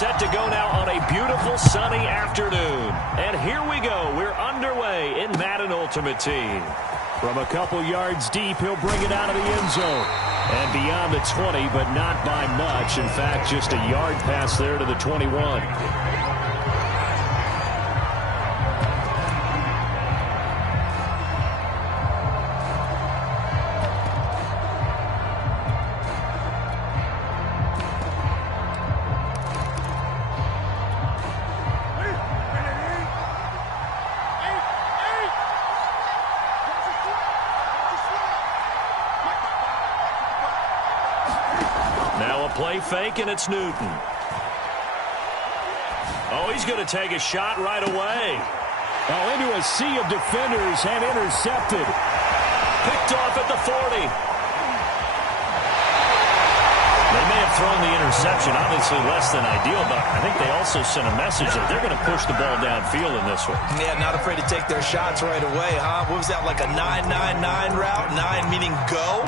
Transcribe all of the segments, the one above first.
set to go now on a beautiful sunny afternoon. And here we go. We're underway in Madden Ultimate Team. From a couple yards deep, he'll bring it out of the end zone. And beyond the 20, but not by much. In fact, just a yard pass there to the 21. Play fake, and it's Newton. Oh, he's going to take a shot right away. Oh, into a sea of defenders and intercepted. Picked off at the 40. They may have thrown the interception, obviously less than ideal, but I think they also sent a message that they're going to push the ball downfield in this one. Yeah, not afraid to take their shots right away, huh? What was that, like a 9-9-9 route? 9 meaning go?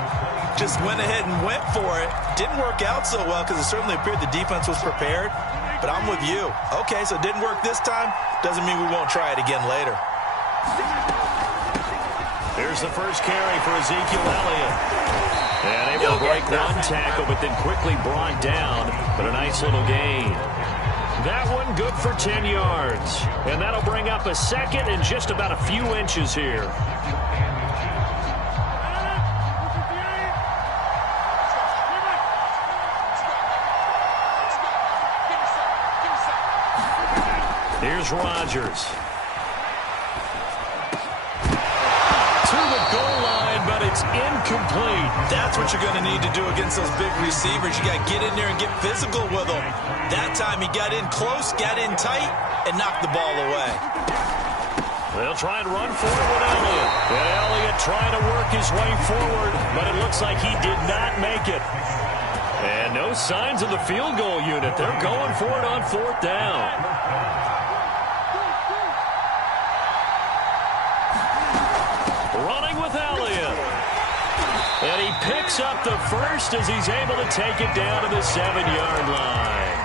Just went ahead and went for it. Didn't work out so well because it certainly appeared the defense was prepared. But I'm with you. Okay, so it didn't work this time. Doesn't mean we won't try it again later. Here's the first carry for Ezekiel Elliott. And able to break one tackle, but then quickly brought down. But a nice little gain. That one good for 10 yards. And that'll bring up a second and just about a few inches here. Here's Rodgers. To the goal line, but it's incomplete. That's what you're going to need to do against those big receivers. You got to get in there and get physical with them. That time he got in close, got in tight, and knocked the ball away. They'll try and run for it with Elliott. And Elliott trying to work his way forward, but it looks like he did not make it. And no signs of the field goal unit. They're going for it on 4th down. And he picks up the first as he's able to take it down to the 7-yard line.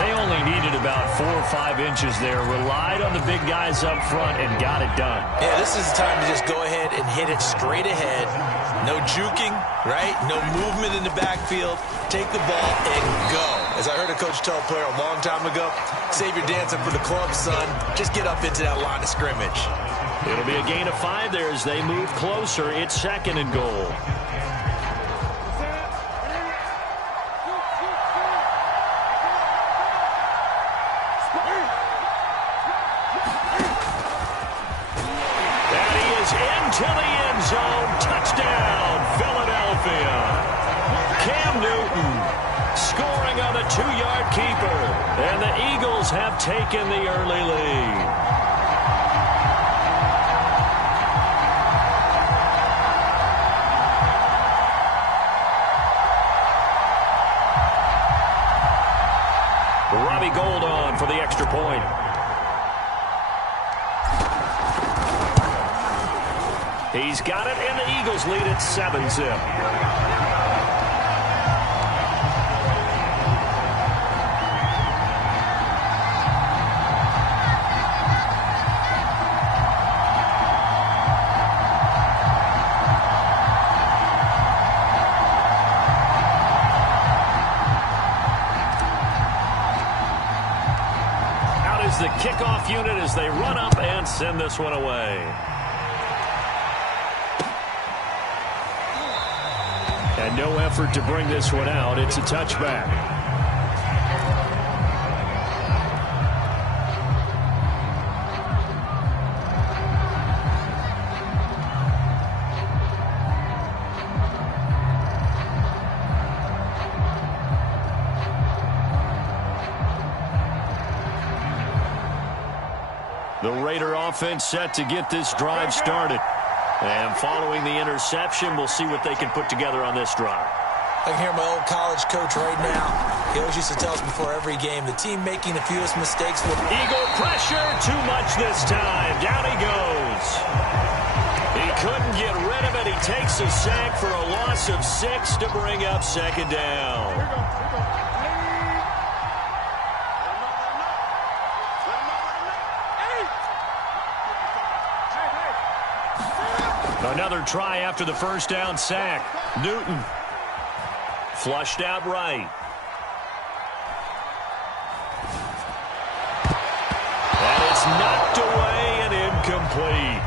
They only needed about 4 or 5 inches there. Relied on the big guys up front and got it done. Yeah, this is the time to just go ahead and hit it straight ahead. No juking, right? No movement in the backfield. Take the ball and go. As I heard a coach tell a player a long time ago, save your dancing for the club, son. Just get up into that line of scrimmage. It'll be a gain of 5 there as they move closer. It's 2nd and goal. And he is into the end zone. Touchdown, Philadelphia. Cam Newton scoring on the 2-yard keeper. And the Eagles have taken the early lead. Gold on for the extra point. He's got it, and the Eagles lead at 7-zip. The kickoff unit as they run up and send this one away. And no effort to bring this one out. It's a touchback. The Raider offense set to get this drive started. And following the interception, we'll see what they can put together on this drive. I can hear my old college coach right now. He always used to tell us before every game, the team making the fewest mistakes will... Eagle pressure, too much this time. Down he goes. He couldn't get rid of it. He takes a sack for a loss of 6 to bring up 2nd down. Another try after the first down sack. Newton. Flushed out right. And it's knocked away and incomplete.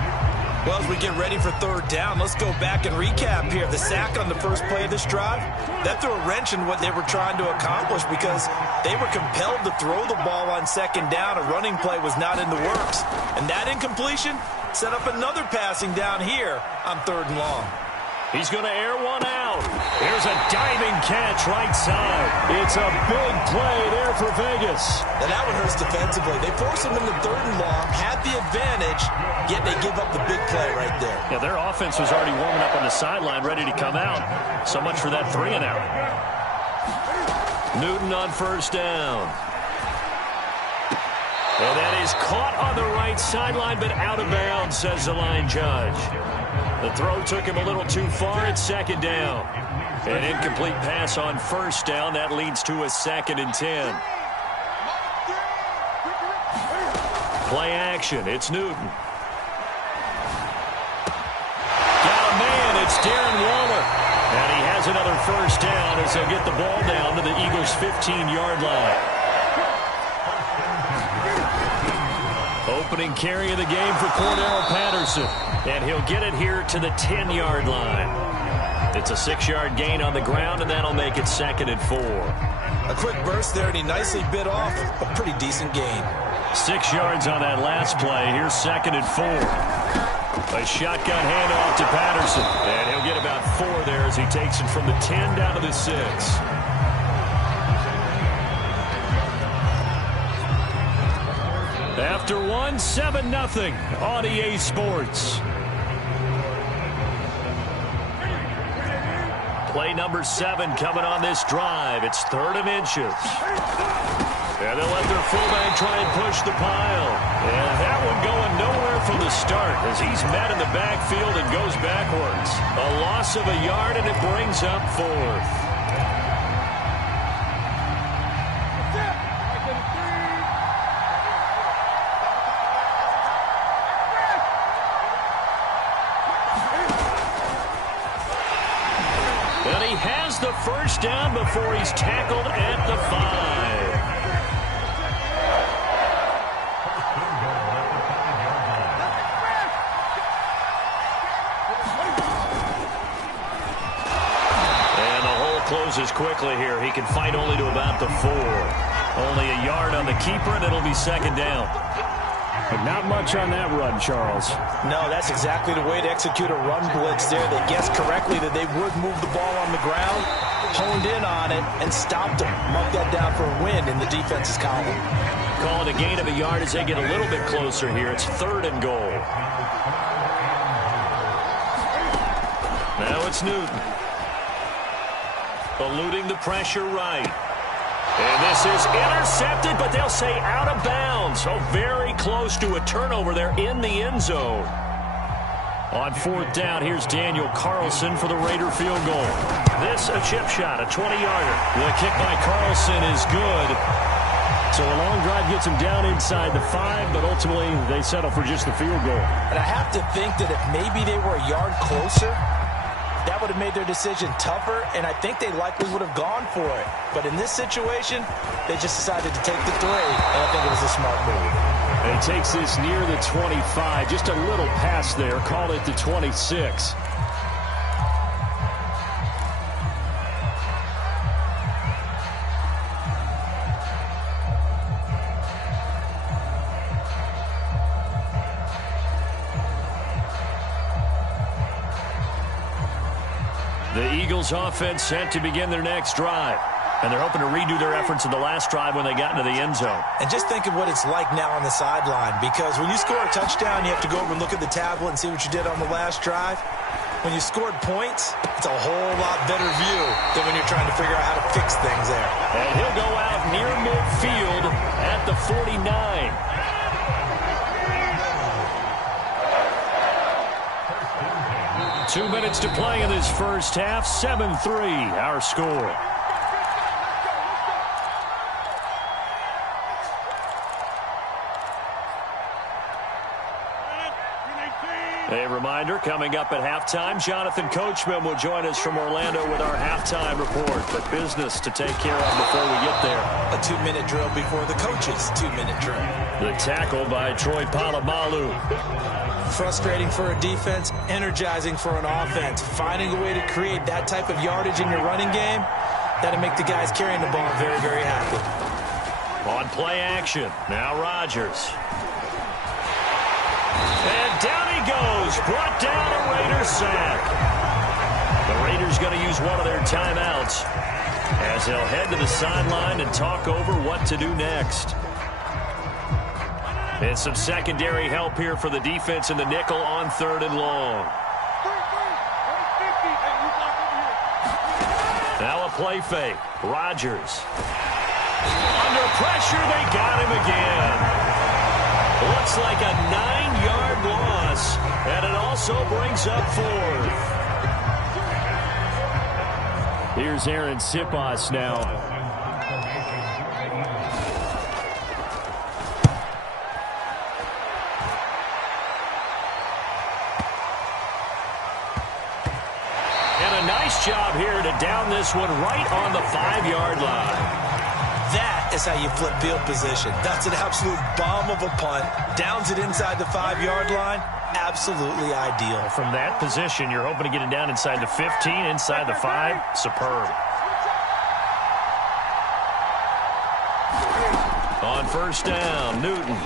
Well, as we get ready for third down, let's go back and recap here. The sack on the first play of this drive, that threw a wrench in what they were trying to accomplish because they were compelled to throw the ball on second down. A running play was not in the works. And that incompletion set up another passing down here on third and long. He's going to air one out. Here's a diving catch right side. It's a big play there for Vegas. And that one hurts defensively. They force him into third and long, had the advantage, yet they give up the big play right there. Yeah, their offense was already warming up on the sideline, ready to come out. So much for that 3 and out. Newton on first down. And that is caught on the right sideline, but out of bounds, says the line judge. The throw took him a little too far at second down. An incomplete pass on first down. That leads to a 2nd and 10. Play action. It's Newton. Got a man. It's Darren Waller. And he has another first down as they'll get the ball down to the Eagles' 15-yard line. Opening carry of the game for Cordell Patterson. And he'll get it here to the 10-yard line. It's a 6-yard gain on the ground, and that'll make it 2nd and 4. A quick burst there, and he nicely bit off a pretty decent gain. 6 yards on that last play. Here's 2nd and 4. A shotgun handoff to Patterson. And he'll get about 4 there as he takes it from the 10 down to the 6. After 1, 7-0 on EA Sports. Play number 7 coming on this drive. It's 3rd and inches. And they'll let their fullback try and push the pile. And that one going nowhere from the start as he's met in the backfield and goes backwards. A loss of a yard, and it brings up 4th. And he has the first down before he's tackled at the 5. And the hole closes quickly here. He can fight only to about the 4. Only a yard on the keeper, and it'll be 2nd down. But not much on that run, Charles. No, that's exactly the way to execute a run blitz there. They guessed correctly that they would move the ball on the ground, honed in on it, and stopped them. Mark that down for a win in the defense's column. Call it a gain of a yard as they get a little bit closer here. It's 3rd and goal. Now it's Newton. Eluding the pressure right. And this is intercepted, but they'll say out of bounds. So very close to a turnover there in the end zone. On 4th down, here's Daniel Carlson for the Raider field goal. This a chip shot, a 20-yarder. The kick by Carlson is good. So a long drive gets them down inside the 5, but ultimately they settle for just the field goal. And I have to think that if maybe they were a yard closer, that would have made their decision tougher, and I think they likely would have gone for it. But in this situation, they just decided to take the 3, and I think it was a smart move. And he takes this near the 25, just a little pass there, call it the 26. The Eagles offense set to begin their next drive. And they're hoping to redo their efforts in the last drive when they got into the end zone. And just think of what it's like now on the sideline, because when you score a touchdown, you have to go over and look at the tablet and see what you did on the last drive. When you scored points, it's a whole lot better view than when you're trying to figure out how to fix things there. And he'll go out near midfield at the 49. 2 minutes to play in this first half. 7-3, our score. A reminder. reminder, coming up at halftime, Jonathan Coachman will join us from Orlando with our halftime report. But business to take care of before we get there. A 2-minute drill before the coach's 2-minute drill. The tackle by Troy Polamalu. Frustrating for a defense, energizing for an offense. Finding a way to create that type of yardage in your running game, that'll make the guys carrying the ball very, very happy. On play action, now Rodgers. And down he goes, brought down a Raiders sack. The Raiders going to use one of their timeouts as they'll head to the sideline and talk over what to do next. And some secondary help here for the defense in the nickel on 3rd and long. Now a play fake. Rodgers. Under pressure, they got him again. Looks like a 9-yard loss, and it also brings up 4th. Here's Aaron Siposs now. And a nice job here to down this one right on the 5-yard line. That is how you flip field position. That's an absolute bomb of a punt. Downs it inside the 5-yard line. Absolutely ideal. From that position, you're hoping to get it down inside the 15, inside the 5. Superb. On 1st down, Newton.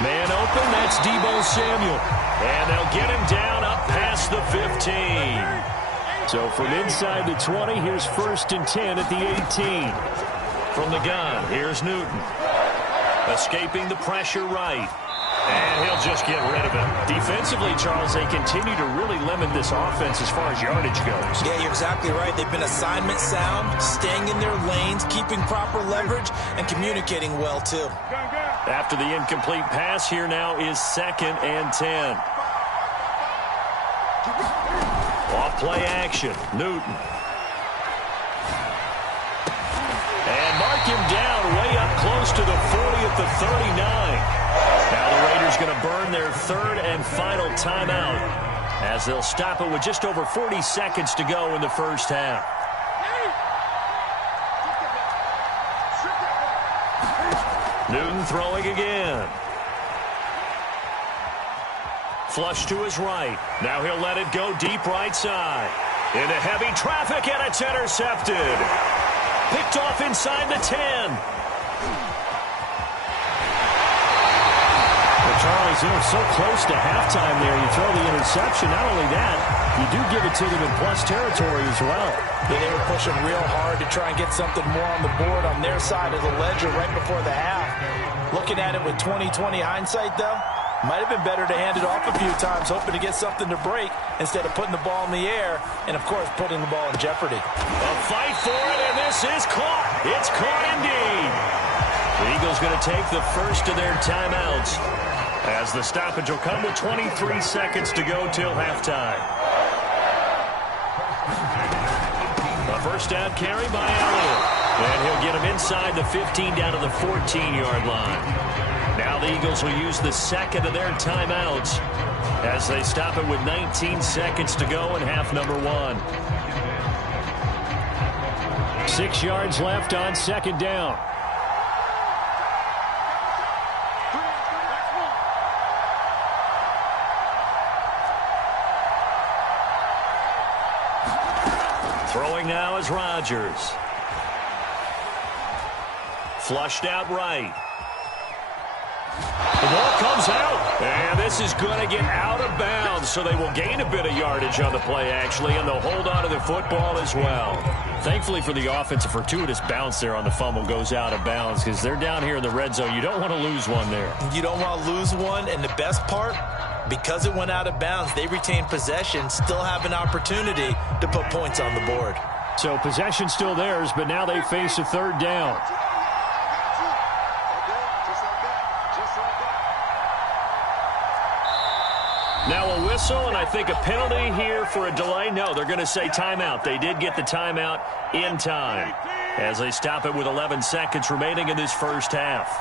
Man open, that's Deebo Samuel. And they'll get him down up past the 15. So from inside the 20, here's 1st and 10 at the 18. From the gun, here's Newton. Escaping the pressure right. And he'll just get rid of it. Defensively, Charles, they continue to really limit this offense as far as yardage goes. Yeah, you're exactly right. They've been assignment sound, staying in their lanes, keeping proper leverage, and communicating well, too. After the incomplete pass, here now is 2nd and 10. Off play action, Newton. And mark him down way up close to the 40 at the 39. Now the Raiders going to burn their 3rd and final timeout as they'll stop it with just over 40 seconds to go in the first half. Newton throwing again. Flush to his right. Now he'll let it go deep right side. Into heavy traffic, and it's intercepted. Picked off inside the 10. Well, Charles, so close to halftime there. You throw the interception. Not only that, you do give it to them in plus territory as well. Yeah, they were pushing real hard to try and get something more on the board on their side of the ledger right before the half. Looking at it with 20/20 hindsight, though, might have been better to hand it off a few times, hoping to get something to break instead of putting the ball in the air and, of course, putting the ball in jeopardy. A fight for it, and this is caught. It's caught indeed. The Eagles going to take the first of their timeouts as the stoppage will come with 23 seconds to go till halftime. A first down carry by Elliott. And he'll get him inside the 15 down to the 14-yard line. Now the Eagles will use the second of their timeouts as they stop it with 19 seconds to go in half number 1. 6 yards left on 2nd down. Throwing now is Rodgers. Flushed out right. The ball comes out, and this is going to get out of bounds, so they will gain a bit of yardage on the play, actually, and they'll hold on to the football as well. Thankfully for the offense, a fortuitous bounce there on the fumble goes out of bounds because they're down here in the red zone. You don't want to lose one there. You don't want to lose one, and the best part, because it went out of bounds, they retain possession, still have an opportunity to put points on the board. So possession still theirs, but now they face a 3rd down. Now a whistle, and I think a penalty here for a delay. No, they're going to say timeout. They did get the timeout in time as they stop it with 11 seconds remaining in this first half.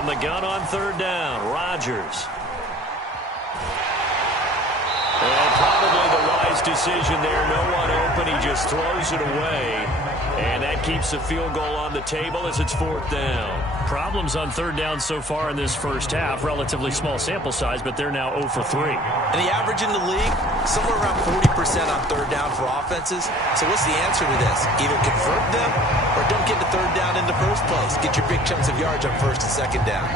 From the gun on third down, Rodgers. And probably the wise decision there. No one open. He just throws it away. And that keeps the field goal on the table as it's fourth down. Problems on third down so far in this first half. Relatively small sample size, but they're now 0 for 3. And the average in the league, somewhere around 40% on third down for offenses. So what's the answer to this? Either convert them or don't get the third down in the first place. Get your big chunks of yards on first and second down.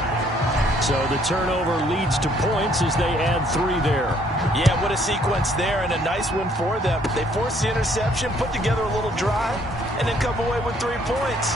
So the turnover leads to points as they add 3 there. Yeah, what a sequence there, and a nice one for them. They forced the interception, put together a little drive, and then come away with 3 points.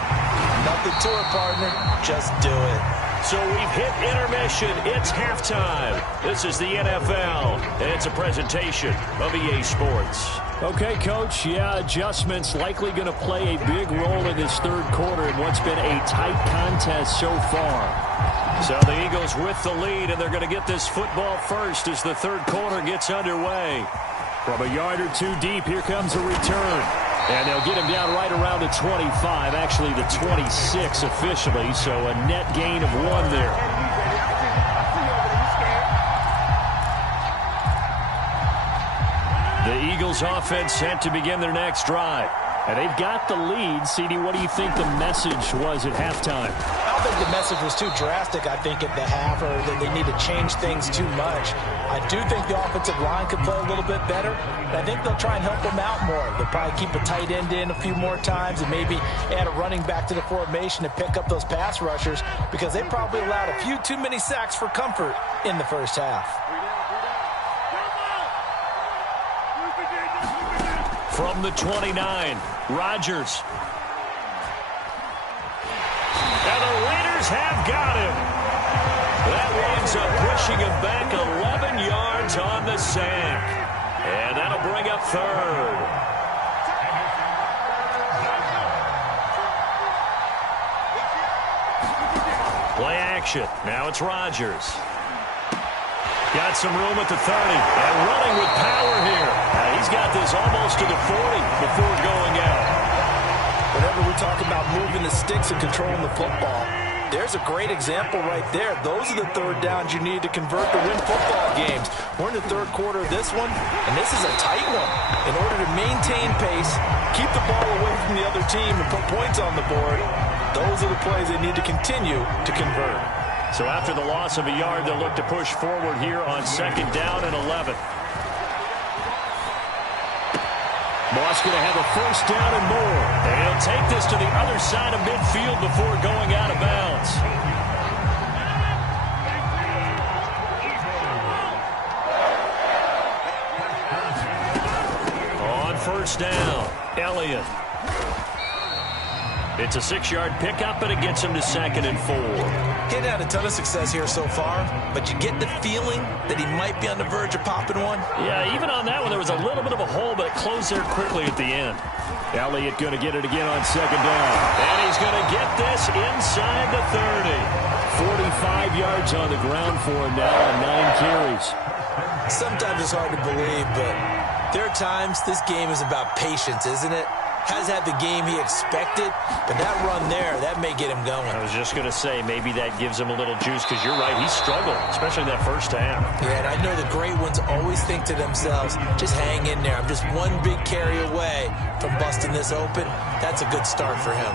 Nothing to it, partner. Just do it. So we've hit intermission. It's halftime. This is the NFL, and it's a presentation of EA Sports. Okay, Coach, adjustments likely going to play a big role in this third quarter in what's been a tight contest so far. So the Eagles with the lead, and they're going to get this football first as the third quarter gets underway. From a yard or 2 deep, here comes a return. And they'll get him down right around the 25, actually the 26 officially, so a net gain of 1 there. The Eagles offense set to begin their next drive. And they've got the lead. CD, what do you think the message was at halftime? I don't think the message was too drastic, I think, at the half, or that they need to change things too much. I do think the offensive line could play a little bit better. And I think they'll try and help them out more. They'll probably keep a tight end in a few more times and maybe add a running back to the formation to pick up those pass rushers, because they probably allowed a few too many sacks for comfort in the first half. From the 29, Rodgers. And the Raiders have got him. That winds up pushing him back 11 yards on the sack. And that'll bring up third. Play action. Now it's Rodgers. Got some room at the 30 and running with power here. He's got this almost to the 40 before going out. Whenever we talk about moving the sticks and controlling the football, there's a great example right there. Those are the third downs you need to convert to win football games. We're in the third quarter of this one, and this is a tight one. In order to maintain pace, keep the ball away from the other team, and put points on the board, those are the plays they need to continue to convert. So after the loss of a yard, they'll look to push forward here on second down and 11. Moss going to have a first down and more. And he'll take this to the other side of midfield before going out of bounds. On first down, Elliott. It's a 6-yard pickup, and it gets him to second and 4. He's had a ton of success here so far, but you get the feeling that he might be on the verge of popping one. Yeah, even on that one, there was a little bit of a hole, but it closed there quickly at the end. Elliott going to get it again on second down. And he's going to get this inside the 30. 45 yards on the ground for him now on 9 carries. Sometimes it's hard to believe, but there are times this game is about patience, isn't it? Has had the game he expected, but that run there, that may get him going. I was just going to say, maybe that gives him a little juice, because you're right, he struggled, especially that first half. Yeah, and I know the great ones always think to themselves, just hang in there. I'm just one big carry away from busting this open. That's a good start for him.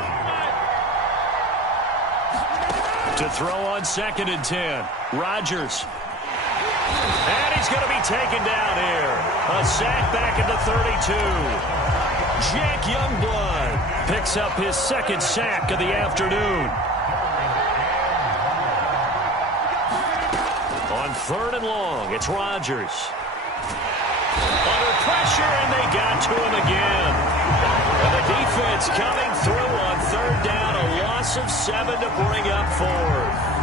To throw on second and 10, Rodgers. And he's going to be taken down here. A sack back at the 32. Jack Youngblood picks up his second sack of the afternoon. On third and long, it's Rodgers. Under pressure, and they got to him again. And the defense coming through on third down, a loss of 7 to bring up fourth.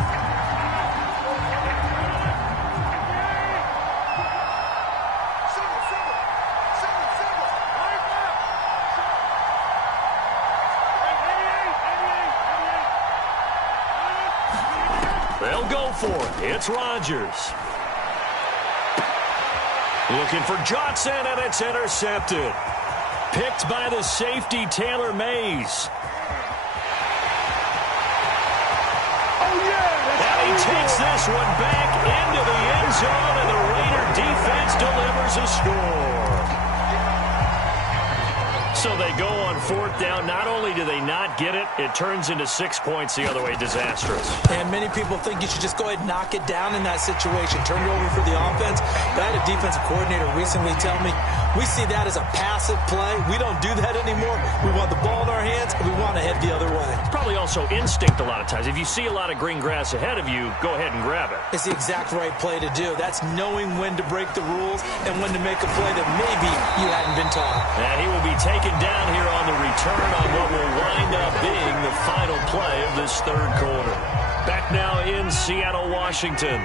They'll go for it. It's Rodgers. Looking for Johnson, and it's intercepted. Picked by the safety, Taylor Mays. Oh, yeah! this one back into the end zone, and the Raider defense delivers a score. So they go on fourth down. Not only do they not get it, it turns into 6 points the other way. Disastrous. And many people think you should just go ahead and knock it down in that situation. Turn it over for the offense. But I had a defensive coordinator recently tell me, we see that as a passive play. We don't do that anymore. We want the ball in our hands, and we want to head the other way. It's probably also instinct a lot of times. If you see a lot of green grass ahead of you, go ahead and grab it. It's the exact right play to do. That's knowing when to break the rules and when to make a play that maybe you hadn't been taught. And he will be taken down here on the return on what will wind up being the final play of this third quarter. Back now in Seattle, Washington.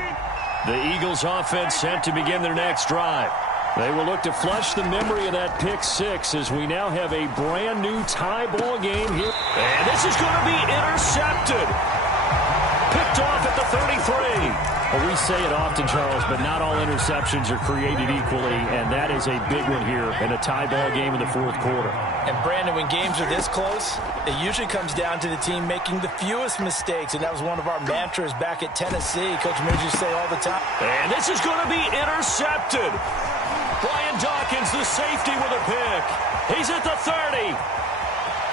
The Eagles offense set to begin their next drive. They will look to flush the memory of that pick six as we now have a brand new tie ball game here. And this is going to be intercepted. Picked off at the 33. Well, we say it often, Charles, but not all interceptions are created equally, and that is a big one here in a tie ball game in the fourth quarter. And, Brandon, when games are this close, it usually comes down to the team making the fewest mistakes, and that was one of our mantras back at Tennessee. Coach Midge used to say all the time. And this is going to be intercepted. Brian Dawkins, the safety, with a pick. He's at the 30.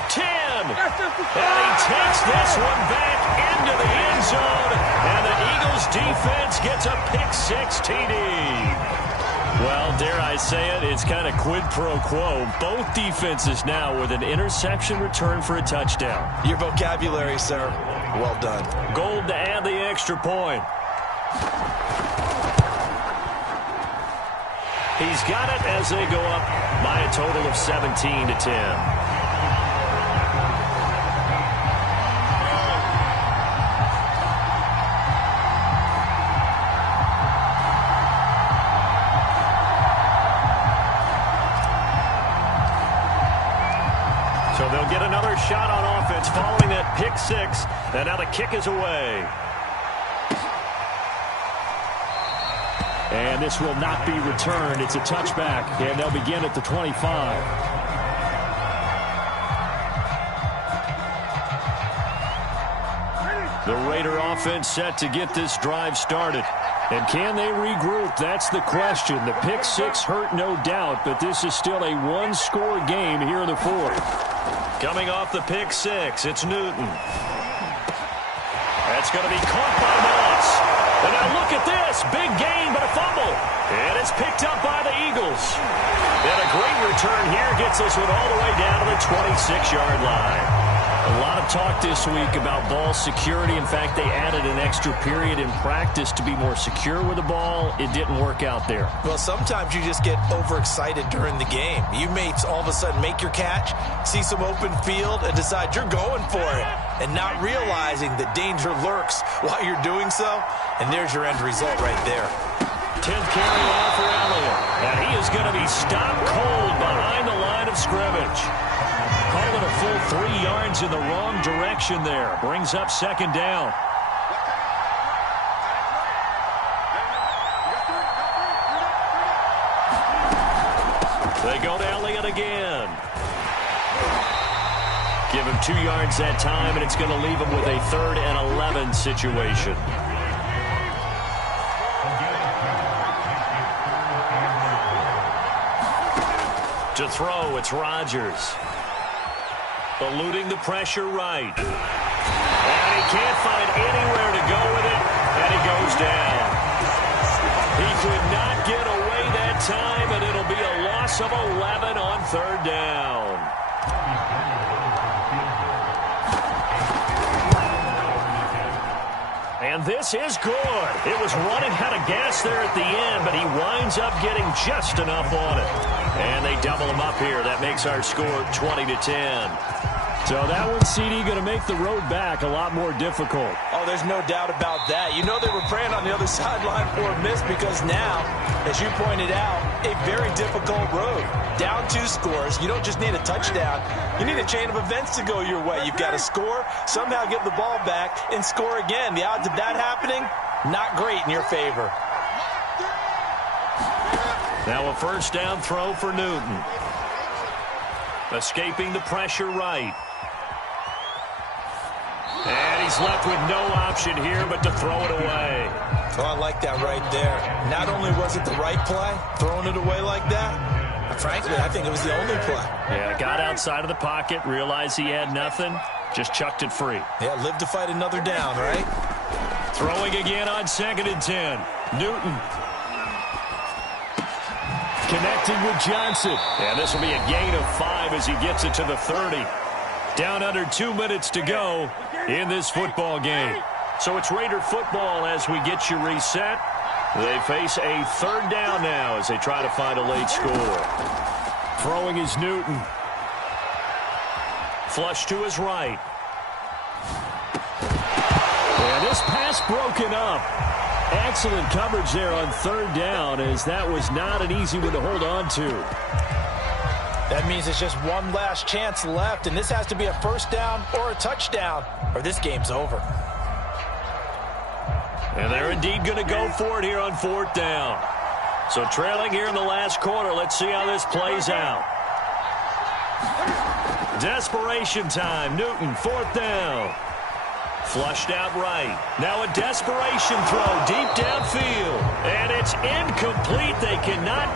10. And he takes this one back into the end zone. And the Eagles defense gets a pick six TD. Well, dare I say it, it's kind of quid pro quo. Both defenses now with an interception return for a touchdown. Your vocabulary, sir. Well done. Gold to add the extra point. He's got it as they go up by a total of 17-10. So they'll get another shot on offense following that pick six, and now the kick is away. And this will not be returned. It's a touchback, and they'll begin at the 25. The Raider offense set to get this drive started. And can they regroup? That's the question. The pick six hurt, no doubt, but this is still a one-score game here in the fourth. Coming off the pick six, it's Newton. That's going to be caught by Moss. And now look at this. Big gain, but a fumble. And it's picked up by the Eagles. And a great return here gets this one all the way down to the 26-yard line. A lot of talk this week about ball security. In fact, they added an extra period in practice to be more secure with the ball. It didn't work out there. Well, sometimes you just get overexcited during the game. You may all of a sudden make your catch, see some open field, and decide you're going for it, and not realizing that danger lurks while you're doing so. And there's your end result right there. 10th carry on for Elliott. And he is going to be stopped cold behind the line of scrimmage. Calling a full 3 yards in the wrong direction there. Brings up second down. They go to Elliott again. Give him 2 yards that time, and it's going to leave him with a 3rd and 11 situation. To throw, it's Rodgers. Eluding the pressure right. And he can't find anywhere to go with it, and he goes down. He could not get away that time, and it'll be a loss of 11 on 3rd down. And this is good. It was running out of gas there at the end, but he winds up getting just enough on it. And they double him up here. That makes our score 20-10. So that one, CD, going to make the road back a lot more difficult. Oh, there's no doubt about that. You know they were praying on the other sideline for a miss because now, as you pointed out, a very difficult road. Down 2 scores. You don't just need a touchdown. You need a chain of events to go your way. You've got to score, somehow get the ball back, and score again. The odds of that happening, not great in your favor. Now a first down throw for Newton. Escaping the pressure right. And he's left with no option here but to throw it away. Oh, I like that right there. Not only was it the right play, throwing it away like that, frankly, I think it was the only play. Yeah, got outside of the pocket, realized he had nothing, just chucked it free. Yeah, live to fight another down, right? Throwing again on 2nd and 10. Newton. Connecting with Johnson. And this will be a gain of 5 as he gets it to the 30. Down under 2 minutes to go in this football game. So it's Raider football as we get you reset. They face a 3rd down now as they try to find a late score. Throwing is Newton. Flush to his right. And this pass broken up. Excellent coverage there on 3rd down, as that was not an easy one to hold on to. That means it's just one last chance left, and this has to be a 1st down or a touchdown, or this game's over. And they're indeed going to go for it here on 4th down. So trailing here in the last quarter. Let's see how this plays out. Desperation time. Newton, 4th down. Flushed out right. Now a desperation throw deep downfield. And it's incomplete. They cannot